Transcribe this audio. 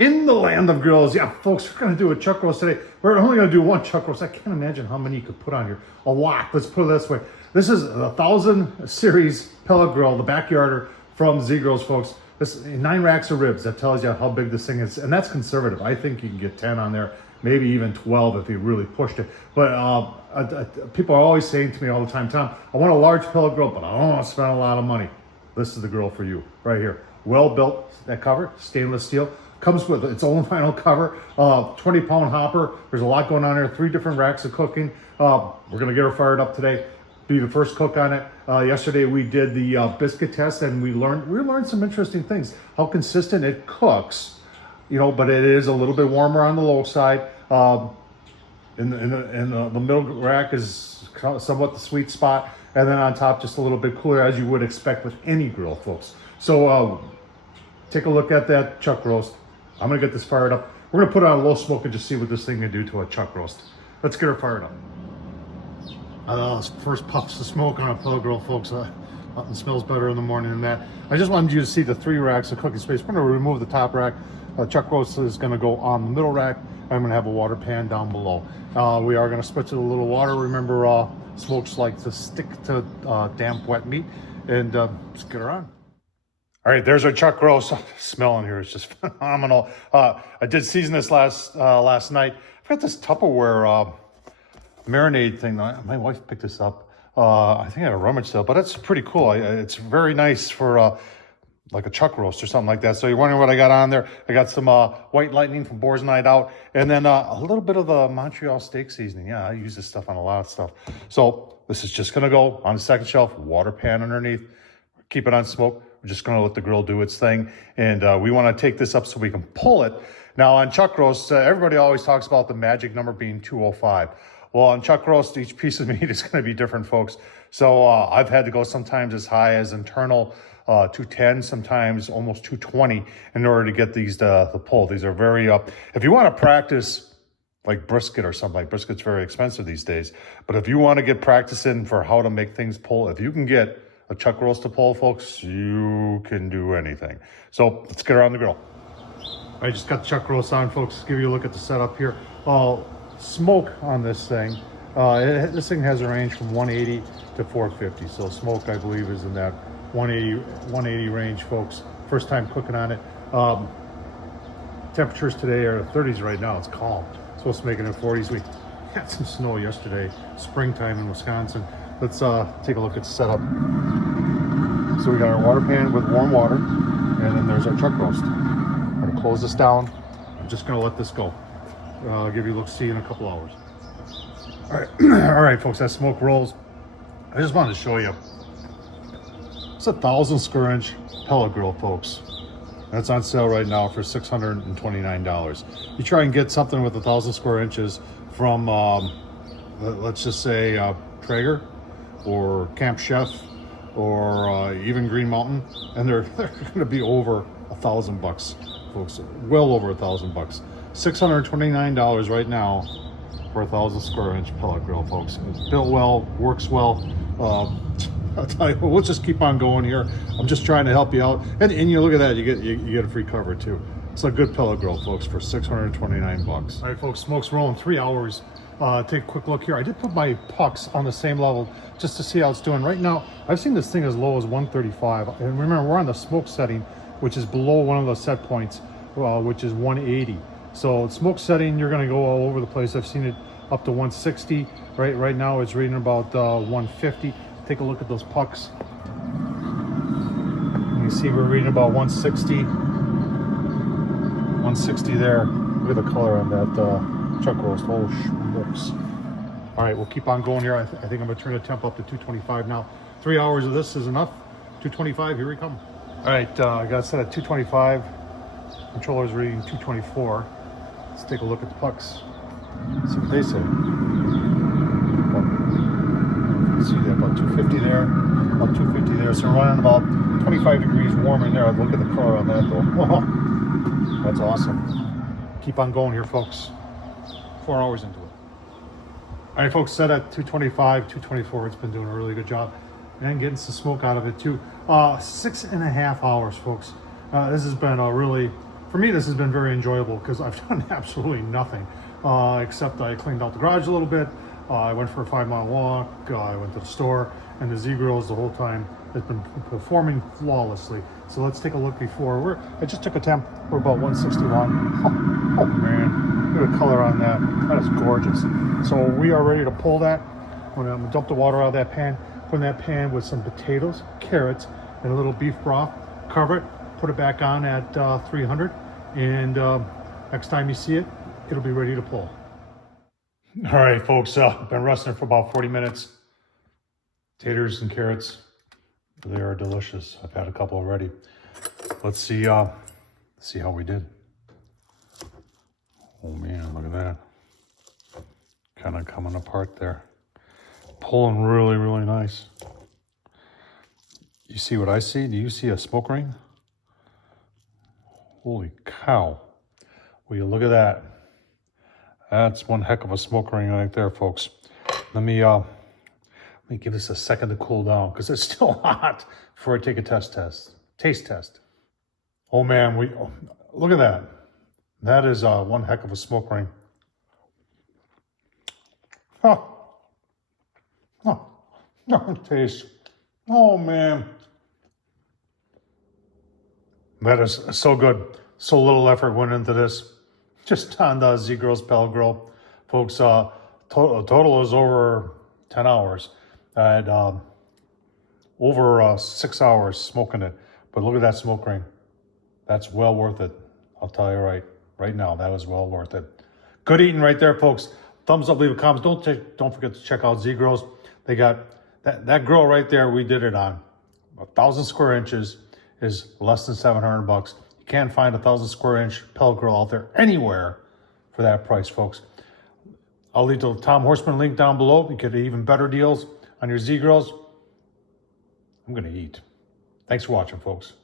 In the land of grills, yeah, folks, we're going to do a chuck roast today. We're only going to do one chuck roast. I can't imagine how many you could put on here. A lot. Let's put it this way. This is a 1000 series pellet grill, the backyarder from Z Grills, folks. This 9 racks of ribs. That tells you how big this thing is, and that's conservative. I think you can get 10 on there, maybe even 12 if you really pushed it. But people are always saying to me all the time, Tom, I want a large pellet grill, but I don't want to spend a lot of money. This is the grill for you, right here. Well built, that cover, stainless steel. Comes with its own vinyl cover, 20-pound hopper. There's a lot going on there, 3 different racks of cooking. We're gonna get her fired up today, be the first cook on it. Yesterday we did the biscuit test, and we learned some interesting things. How consistent it cooks, you know, but it is a little bit warmer on the low side. In the middle rack is somewhat the sweet spot, and then on top just a little bit cooler, as you would expect with any grill, folks. So take a look at that chuck roast. I'm gonna get this fired up. We're gonna put it on low smoke and just see what this thing can do to a chuck roast. Let's get her fired up. First puffs of smoke on a pellet grill, folks. Nothing smells better in the morning than that. I just wanted you to see the 3 racks of cooking space. We're gonna remove the top rack. Chuck roast is gonna go on the middle rack. I'm gonna have a water pan down below. We are gonna spritz it a little water. Remember, smokes like to stick to damp, wet meat. And let's get her on. All right, there's our chuck roast. Smell in here is just phenomenal. I did season this last night. I've got this Tupperware marinade thing. My wife picked this up. I think at a rummage sale, but it's pretty cool. It's very nice for like a chuck roast or something like that. So you're wondering what I got on there? I got some White Lightning from Boar's Night Out, and then a little bit of the Montreal steak seasoning. Yeah, I use this stuff on a lot of stuff. So this is just gonna go on the second shelf, water pan underneath. Keep it on smoke. We're just gonna let the grill do its thing. And we wanna take this up so we can pull it. Now on chuck roast, everybody always talks about the magic number being 205. Well, on chuck roast, each piece of meat is gonna be different, folks. So I've had to go sometimes as high as internal 210, sometimes almost 220 in order to get these the pull. These are very, if you wanna practice like brisket or something, like brisket's very expensive these days. But if you wanna get practice in for how to make things pull, if you can get a chuck roast to pull, folks, you can do anything. So let's get her on the grill. I just got the chuck roast on, folks. Give you a look at the setup here. Smoke on this thing. This thing has a range from 180 to 450. So smoke, I believe, is in that 180 range, folks. First time cooking on it. Temperatures today are 30s right now. It's calm. It's supposed to make it in 40s. We had some snow yesterday, springtime in Wisconsin. Let's take a look at the setup. So we got our water pan with warm water, and then there's our chuck roast. I'm gonna close this down. I'm just gonna let this go. I'll give you a look, see in a couple hours. All right, all right, folks, that smoke rolls. I just wanted to show you. It's a 1000 square inch pellet grill, folks. That's on sale right now for $629. You try and get something with 1000 square inches from, let's just say Traeger, or Camp Chef, or even Green Mountain, and they're going to be over $1,000, folks. Well over $1,000. $629 right now for 1000 square inch pellet grill, folks. It's built well, works well. I'll tell you, we'll just keep on going here. I'm just trying to help you out, and you look at that, you get a free cover too. It's a good pellet grill, folks, for $629. All right, folks, smoke's rolling 3 hours. Take a quick look here. I did put my pucks on the same level just to see how it's doing. Right now, I've seen this thing as low as 135. And remember, we're on the smoke setting, which is below one of the set points, which is 180. So smoke setting, you're gonna go all over the place. I've seen it up to 160. Right now, it's reading about 150. Take a look at those pucks. You see we're reading about 160. 160 there. Look at the color on that chuck roast. Oh, schmooks. All right, we'll keep on going here. I think I'm gonna turn the temp up to 225 now. 3 hours of this is enough. 225, here we come. All right, I got it set at 225. Controller's reading 224. Let's take a look at the pucks. See what they say. See that, about 250 there, about 250 there. So we're running about 25 degrees warmer in there. Look at the color on that though. That's awesome. Keep on going here, folks. 4 hours into it. All right, folks, set at 225, 224. It's been doing a really good job. And getting some smoke out of it too. 6.5 hours, folks. This has been a really for me, this has been very enjoyable because I've done absolutely nothing except I cleaned out the garage a little bit. I went for a 5-mile walk. I went to the store, and the Z grills the whole time has been performing flawlessly. So let's take a look before. I just took a temp. We're about 161. Oh man, look at the color on that. That is gorgeous. So we are ready to pull that. I'm gonna dump the water out of that pan. Put in that pan with some potatoes, carrots, and a little beef broth. Cover it. Put it back on at 300. And next time you see it, it'll be ready to pull. All right, folks, been resting for about 40 minutes. Taters and carrots, they are delicious. I've had a couple already. Let's see how we did. Oh man, look at that. Kind of coming apart there. Pulling really, really nice. You see what I see? Do you see a smoke ring? Holy cow. Will you look at that? That's one heck of a smoke ring right there, folks. Let me give this a second to cool down because it's still hot before I take a taste test. Oh man, look at that. That is one heck of a smoke ring. Taste. Oh man. That is so good. So little effort went into this. Just on the Z Grills Pellet Grill. Folks, total is over 10 hours. I had over 6 hours smoking it. But look at that smoke ring. That's well worth it. I'll tell you right now, that was well worth it. Good eating right there, folks. Thumbs up, leave a comment. Don't forget to check out Z Grills. They got that grill right there. We did it on 1,000 square inches is less than $700. You can't find 1,000 square inch pellet grill out there anywhere for that price, folks. I'll leave the Tom Horsman link down below. You get even better deals on your Z grills. I'm gonna eat. Thanks for watching, folks.